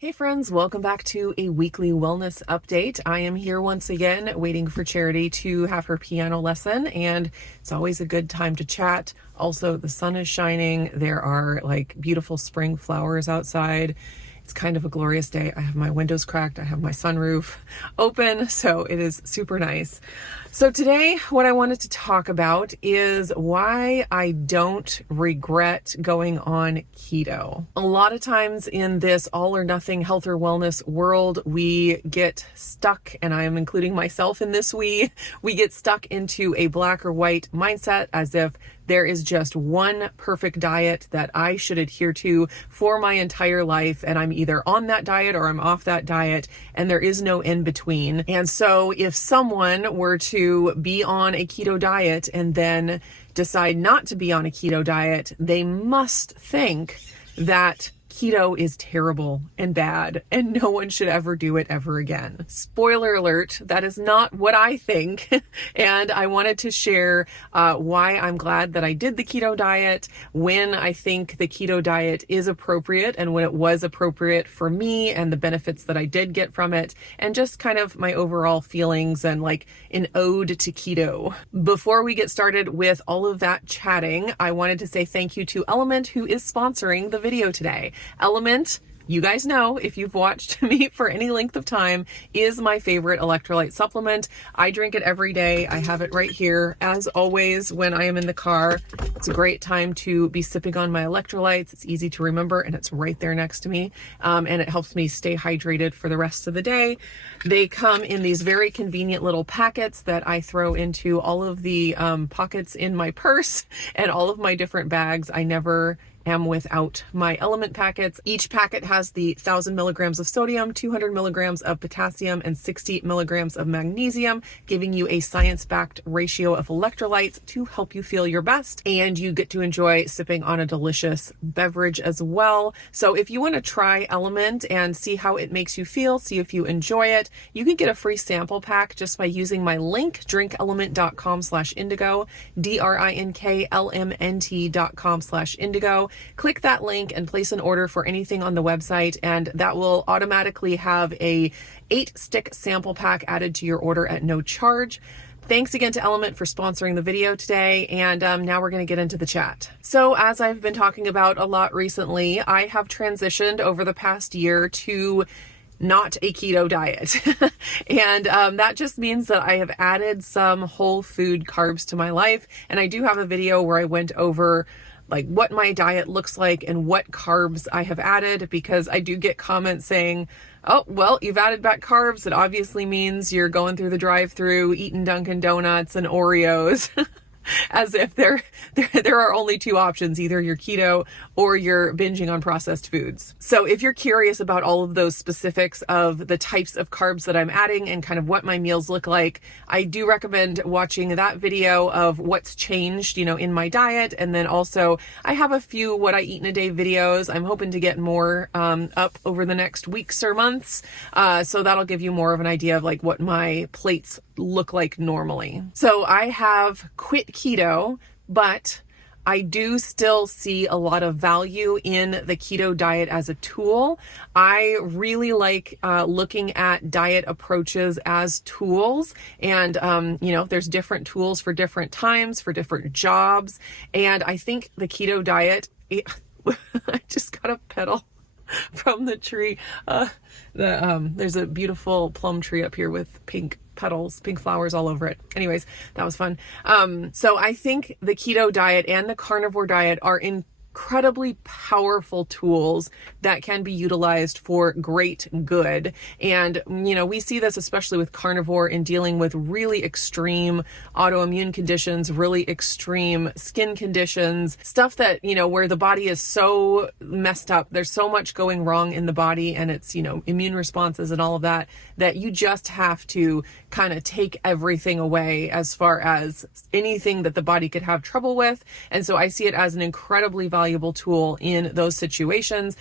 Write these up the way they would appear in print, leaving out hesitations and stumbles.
Hey friends, welcome back to a weekly wellness update. I am here once again waiting for Charity to have her piano lesson, and it's always a good time to chat. Also, the sun is shining. There are like beautiful spring flowers outside. It's kind of a glorious day. I have my windows cracked. I have my sunroof open, so it is super nice. So today, what I wanted to talk about is why I don't regret going on keto. A lot of times in this all or nothing health or wellness world, we get stuck, and I am including myself in this we get stuck into a black or white mindset as if there is just one perfect diet that I should adhere to for my entire life, and I'm either on that diet or I'm off that diet, and there is no in between. And so if someone were to be on a keto diet and then decide not to be on a keto diet, they must think that keto is terrible and bad and no one should ever do it ever again. Spoiler alert, that is not what I think. And I wanted to share why I'm glad that I did the keto diet, when I think the keto diet is appropriate and when it was appropriate for me, and the benefits that I did get from it, and just kind of my overall feelings and like an ode to keto. Before we get started with all of that chatting, I wanted to say thank you to Element, who is sponsoring the video today. Element, you guys know, if you've watched me for any length of time, is my favorite electrolyte supplement. I drink it every day. I have it right here. As always, when I am in the car, it's a great time to be sipping on my electrolytes. It's easy to remember, and it's right there next to me. And it helps me stay hydrated for the rest of the day. They come in these very convenient little packets that I throw into all of the pockets in my purse and all of my different bags. I never am without my Element packets. Each packet has the 1,000 milligrams of sodium, 200 milligrams of potassium, and 60 milligrams of magnesium, giving you a science-backed ratio of electrolytes to help you feel your best. And you get to enjoy sipping on a delicious beverage as well. So if you want to try Element and see how it makes you feel, see if you enjoy it, you can get a free sample pack just by using my link, drinkelement.com/indigo, drinklmnt.com/indigo. Click that link and place an order for anything on the website, and that will automatically have a 8-stick sample pack added to your order at no charge. Thanks again to Element for sponsoring the video today, and now we're going to get into the chat. So as I've been talking about a lot recently, I have transitioned over the past year to not a keto diet. And that just means that I have added some whole food carbs to my life, and I do have a video where I went over like what my diet looks like and what carbs I have added, because I do get comments saying, oh, well, you've added back carbs. It obviously means you're going through the drive-thru, eating Dunkin' Donuts and Oreos. As if there are only two options, either you're keto or you're binging on processed foods. So if you're curious about all of those specifics of the types of carbs that I'm adding and kind of what my meals look like, I do recommend watching that video of what's changed, in my diet. And then also I have a few what I eat in a day videos. I'm hoping to get more up over the next weeks or months. So that'll give you more of an idea of like what my plates look like normally. So I have quit keto, but I do still see a lot of value in the keto diet as a tool. I really like looking at diet approaches as tools, and there's different tools for different times, for different jobs. And I think the keto diet, I just got a petal from the tree. There's a beautiful plum tree up here with pink petals, pink flowers all over it. Anyways, that was fun. So I think the keto diet and the carnivore diet are incredibly powerful tools that can be utilized for great good. And, we see this especially with carnivore in dealing with really extreme autoimmune conditions, really extreme skin conditions, stuff that, where the body is so messed up. There's so much going wrong in the body, and it's, immune responses and all of that, that you just have to kind of take everything away as far as anything that the body could have trouble with. And so I see it as an incredibly valuable tool in those situations.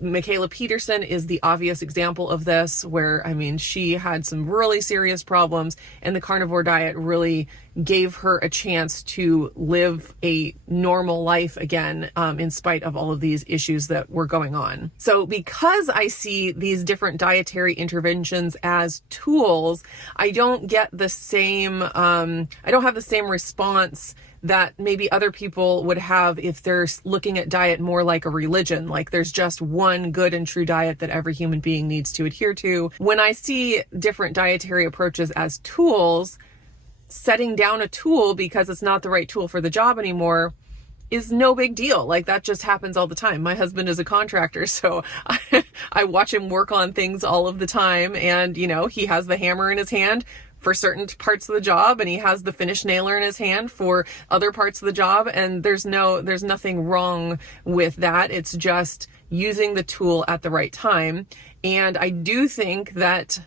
Michaela Peterson is the obvious example of this, where, I mean, she had some really serious problems, and the carnivore diet really gave her a chance to live a normal life again, in spite of all of these issues that were going on. So because I see these different dietary interventions as tools, I don't get the same, I don't have the same response that maybe other people would have if they're looking at diet more like a religion, like there's just one good and true diet that every human being needs to adhere to. When I see different dietary approaches as tools, setting down a tool because it's not the right tool for the job anymore is no big deal. Like, that just happens all the time. My husband is a contractor, so I watch him work on things all of the time, and he has the hammer in his hand for certain parts of the job, and he has the finish nailer in his hand for other parts of the job, and there's nothing wrong with that. It's just using the tool at the right time. And I do think that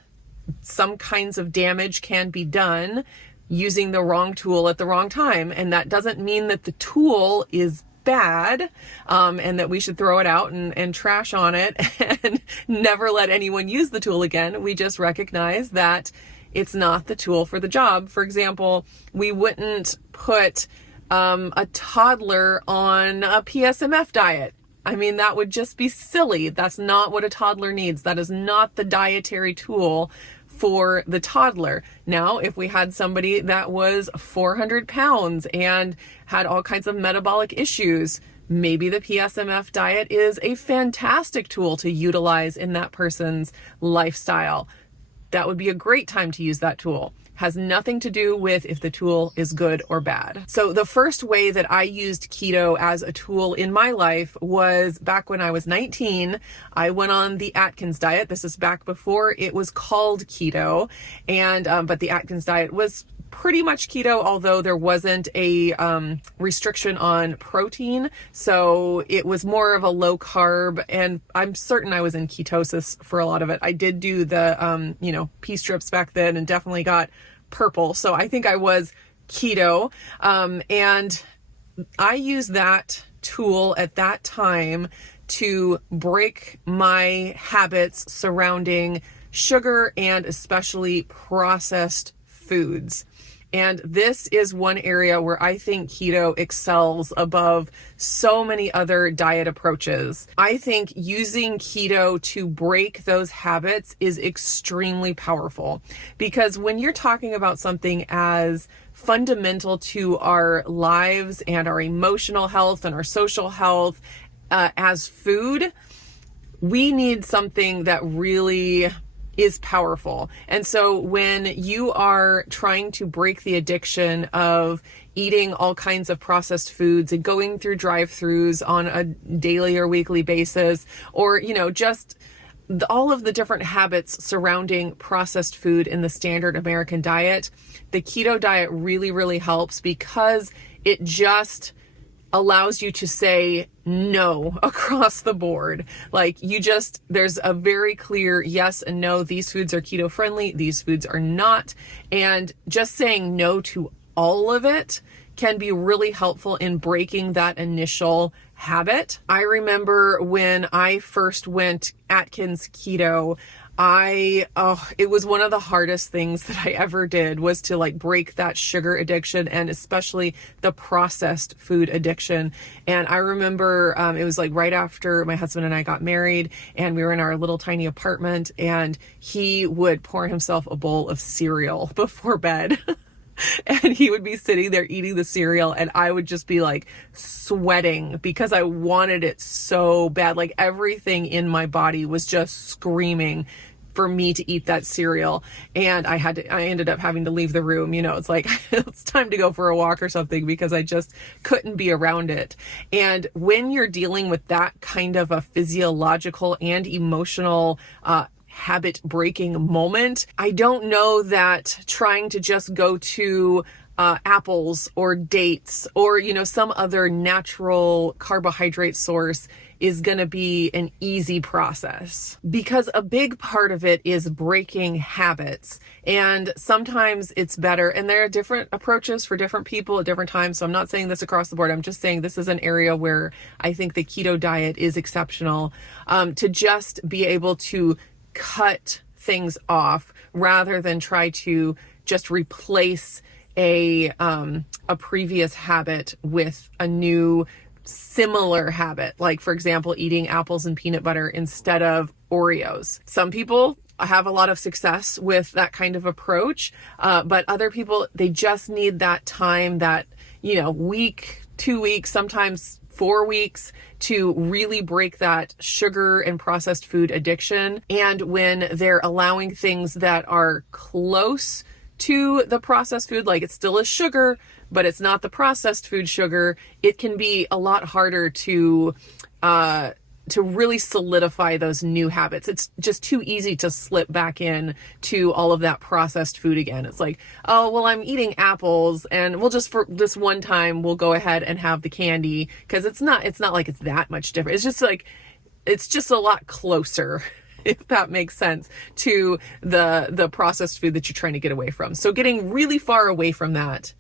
some kinds of damage can be done using the wrong tool at the wrong time, and that doesn't mean that the tool is bad, and that we should throw it out and trash on it and never let anyone use the tool again. We just recognize that it's not the tool for the job. For example, we wouldn't put a toddler on a PSMF diet. I mean, that would just be silly. That's not what a toddler needs. That is not the dietary tool for the toddler. Now, if we had somebody that was 400 pounds and had all kinds of metabolic issues, maybe the PSMF diet is a fantastic tool to utilize in that person's lifestyle. That would be a great time to use that tool. Has nothing to do with if the tool is good or bad. So the first way that I used keto as a tool in my life was back when I was 19. I went on the Atkins diet. This is back before it was called keto. And, but the Atkins diet was pretty much keto, although there wasn't a restriction on protein. So it was more of a low carb, and I'm certain I was in ketosis for a lot of it. I did do the, pea strips back then, and definitely got purple. So I think I was keto. And I used that tool at that time to break my habits surrounding sugar and especially processed foods. And this is one area where I think keto excels above so many other diet approaches. I think using keto to break those habits is extremely powerful, because when you're talking about something as fundamental to our lives and our emotional health and our social health as food, we need something that really is powerful. And so when you are trying to break the addiction of eating all kinds of processed foods and going through drive-thrus on a daily or weekly basis, or, just all of the different habits surrounding processed food in the standard American diet, the keto diet really, really helps, because it just allows you to say no across the board. Like, there's a very clear yes and no. These foods are keto friendly. These foods are not. And just saying no to all of it can be really helpful in breaking that initial habit. I remember when I first went Atkins keto, it was one of the hardest things that I ever did, was to break that sugar addiction, and especially the processed food addiction. And I remember it was right after my husband and I got married, and we were in our little tiny apartment, and he would pour himself a bowl of cereal before bed. And he would be sitting there eating the cereal, and I would just be sweating because I wanted it so bad. Everything in my body was just screaming for me to eat that cereal. And I ended up having to leave the room. It's it's time to go for a walk or something, because I just couldn't be around it. And when you're dealing with that kind of a physiological and emotional habit breaking moment, I don't know that trying to just go to apples or dates or some other natural carbohydrate source is going to be an easy process, because a big part of it is breaking habits. And sometimes it's better, and there are different approaches for different people at different times. So I'm not saying this across the board. I'm just saying this is an area where I think the keto diet is exceptional, to just be able to cut things off rather than try to just replace a previous habit with a new similar habit. Like, for example, eating apples and peanut butter instead of Oreos. Some people have a lot of success with that kind of approach, but other people, they just need that time, that, week, 2 weeks, sometimes 4 weeks, to really break that sugar and processed food addiction. And when they're allowing things that are close to the processed food, like it's still a sugar, but it's not the processed food sugar, it can be a lot harder to really solidify those new habits. It's just too easy to slip back in to all of that processed food again. It's like, oh, well, I'm eating apples, and we'll just, for this one time, we'll go ahead and have the candy, because it's not like it's that much different. It's just a lot closer, if that makes sense, to the processed food that you're trying to get away from. So getting really far away from that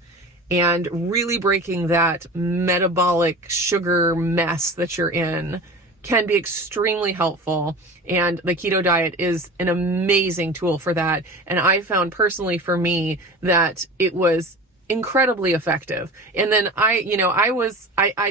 and really breaking that metabolic sugar mess that you're in can be extremely helpful. And the keto diet is an amazing tool for that. And I found personally for me that it was incredibly effective. And then I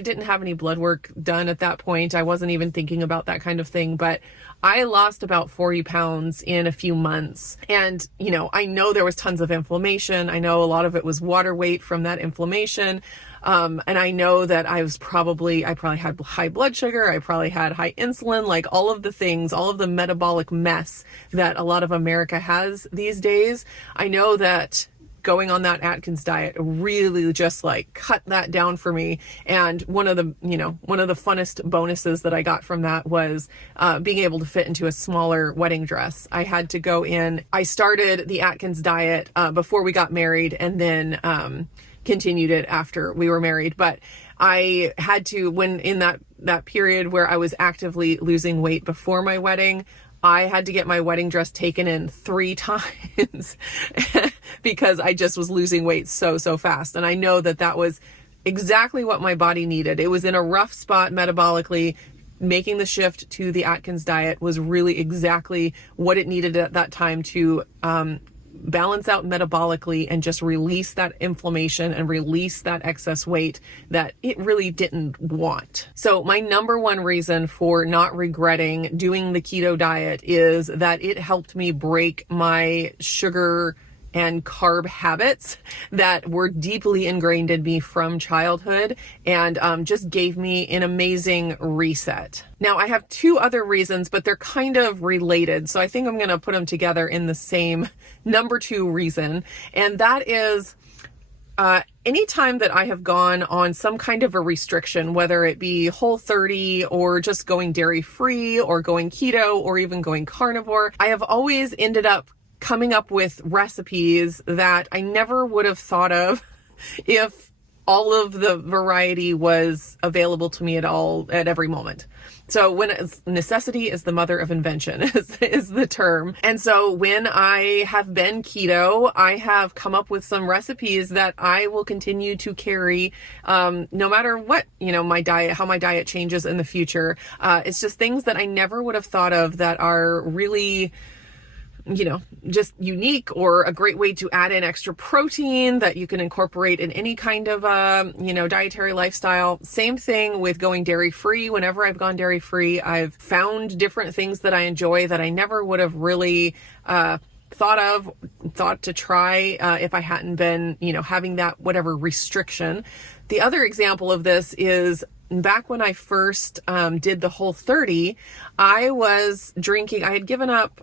didn't have any blood work done at that point. I wasn't even thinking about that kind of thing, but I lost about 40 pounds in a few months. And, I know there was tons of inflammation. I know a lot of it was water weight from that inflammation. And I know that I probably had high blood sugar. I probably had high insulin, like all of the things, all of the metabolic mess that a lot of America has these days. I know that going on that Atkins diet really just like cut that down for me. And one of the funnest bonuses that I got from that was being able to fit into a smaller wedding dress. I had to go in. I started the Atkins diet before we got married, and then continued it after we were married. But I had to, when in that period where I was actively losing weight before my wedding, I had to get my wedding dress taken in 3 times because I just was losing weight so fast. And I know that was exactly what my body needed. It was in a rough spot metabolically. Making the shift to the Atkins diet was really exactly what it needed at that time to balance out metabolically and just release that inflammation and release that excess weight that it really didn't want. So my number one reason for not regretting doing the keto diet is that it helped me break my sugar and carb habits that were deeply ingrained in me from childhood, and just gave me an amazing reset. Now, I have 2 other reasons, but they're kind of related. So I think I'm going to put them together in the same number 2 reason. And that is, anytime that I have gone on some kind of a restriction, whether it be Whole30 or just going dairy free or going keto or even going carnivore, I have always ended up coming up with recipes that I never would have thought of if all of the variety was available to me at every moment. So when necessity is the mother of invention is the term. And so when I have been keto, I have come up with some recipes that I will continue to carry, no matter what, my diet, how my diet changes in the future. It's just things that I never would have thought of that are really, just unique, or a great way to add in extra protein that you can incorporate in any kind of, dietary lifestyle. Same thing with going dairy free. Whenever I've gone dairy free, I've found different things that I enjoy that I never would have really, thought to try, if I hadn't been, having that whatever restriction. The other example of this is back when I first, did the Whole30, I was drinking, I had given up,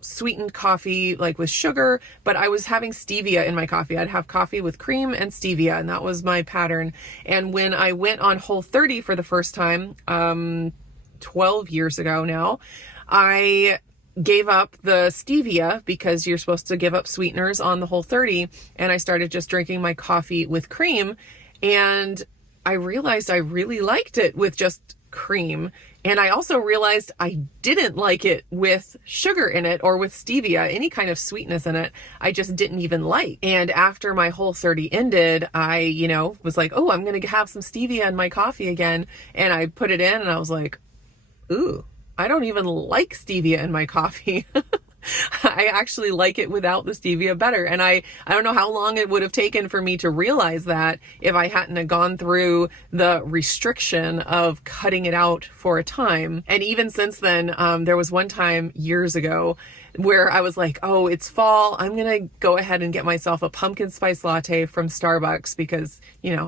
sweetened coffee, like with sugar, but I was having stevia in my coffee. I'd have coffee with cream and stevia, and that was my pattern. And when I went on Whole30 for the first time, 12 years ago now, I gave up the stevia because you're supposed to give up sweeteners on the Whole30. And I started just drinking my coffee with cream. And I realized I really liked it with just cream. And I also realized I didn't like it with sugar in it or with stevia, any kind of sweetness in it. I just didn't even like. And after my Whole30 ended, I, was like, oh, I'm going to have some stevia in my coffee again. And I put it in and I was like, ooh, I don't even like stevia in my coffee. I actually like it without the stevia better. And I don't know how long it would have taken for me to realize that if I hadn't have gone through the restriction of cutting it out for a time. And even since then, there was one time years ago where I was like, oh, it's fall. I'm going to go ahead and get myself a pumpkin spice latte from Starbucks because,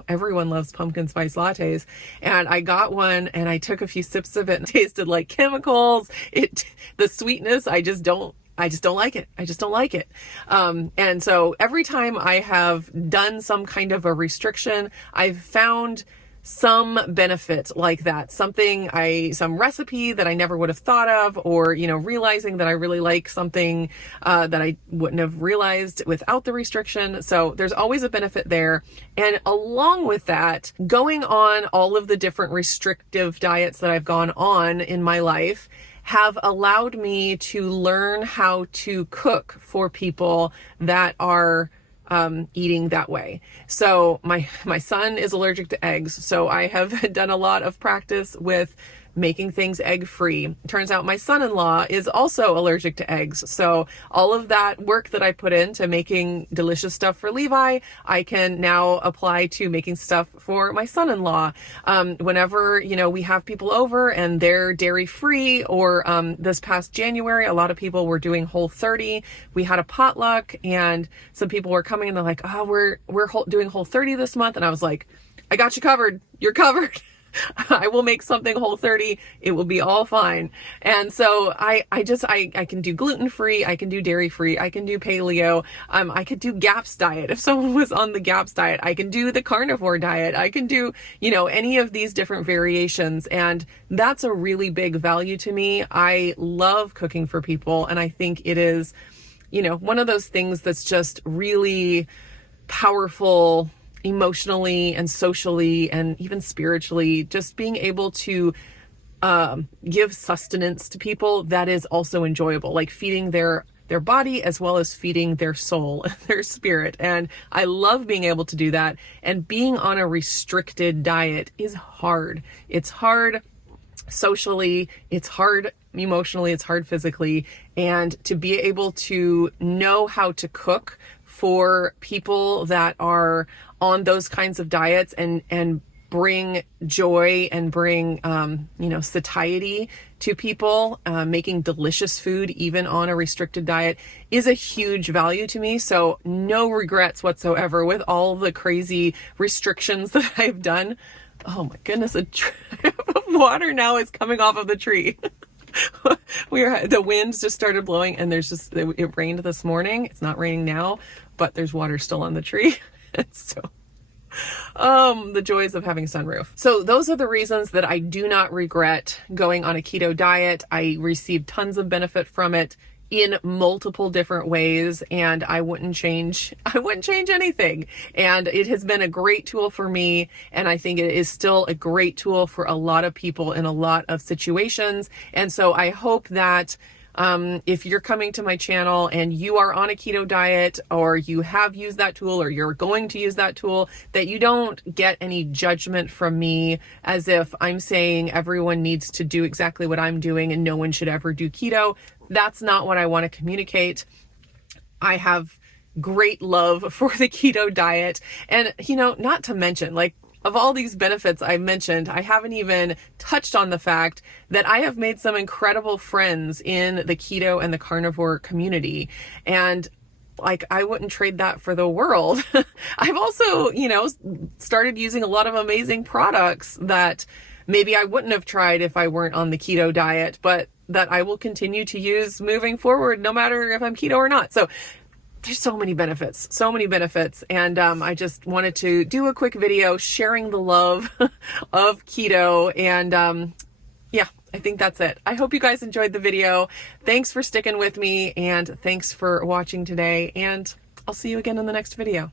everyone loves pumpkin spice lattes. And I got one and I took a few sips of it and it tasted like chemicals. The sweetness, I just don't like it. I just don't like it. And so every time I have done some kind of a restriction, I've found some benefit like that, some recipe that I never would have thought of, or, realizing that I really like something, that I wouldn't have realized without the restriction. So there's always a benefit there. And along with that, going on all of the different restrictive diets that I've gone on in my life have allowed me to learn how to cook for people that are eating that way. So my son is allergic to eggs, so I have done a lot of practice with making things egg-free. Turns out my son-in-law is also allergic to eggs. So all of that work that I put into making delicious stuff for Levi, I can now apply to making stuff for my son-in-law. Whenever, we have people over and they're dairy-free, or this past January, a lot of people were doing Whole30. We had a potluck and some people were coming and they're like, oh, we're doing Whole30 this month. And I was like, I got you covered. You're covered. I will make something Whole30. It will be all fine. And so I can do gluten-free. I can do dairy-free. I can do paleo. I could do GAPS diet. If someone was on the GAPS diet, I can do the carnivore diet. I can do, any of these different variations. And that's a really big value to me. I love cooking for people. And I think it is, one of those things that's just really powerful emotionally and socially and even spiritually, just being able to give sustenance to people that is also enjoyable, like feeding their body as well as feeding their soul, their spirit. And I love being able to do that. And being on a restricted diet is hard. It's hard socially, it's hard emotionally, it's hard physically. And to be able to know how to cook for people that are on those kinds of diets and bring joy and bring, satiety to people, making delicious food, even on a restricted diet, is a huge value to me. So no regrets whatsoever with all the crazy restrictions that I've done. Oh my goodness, a drip of water now is coming off of the tree. The winds just started blowing and it rained this morning. It's not raining now, but there's water still on the tree. So, the joys of having a sunroof. So those are the reasons that I do not regret going on a keto diet. I received tons of benefit from it in multiple different ways, and I wouldn't change anything. And it has been a great tool for me. And I think it is still a great tool for a lot of people in a lot of situations. And so I hope that if you're coming to my channel and you are on a keto diet, or you have used that tool, or you're going to use that tool, that you don't get any judgment from me as if I'm saying everyone needs to do exactly what I'm doing and no one should ever do keto. That's not what I want to communicate. I have great love for the keto diet. And, not to mention, of all these benefits I mentioned, I haven't even touched on the fact that I have made some incredible friends in the keto and the carnivore community. And I wouldn't trade that for the world. I've also, started using a lot of amazing products that maybe I wouldn't have tried if I weren't on the keto diet, but that I will continue to use moving forward, no matter if I'm keto or not. So there's so many benefits. And I just wanted to do a quick video sharing the love of keto. And I think that's it. I hope you guys enjoyed the video. Thanks for sticking with me, and thanks for watching today. And I'll see you again in the next video.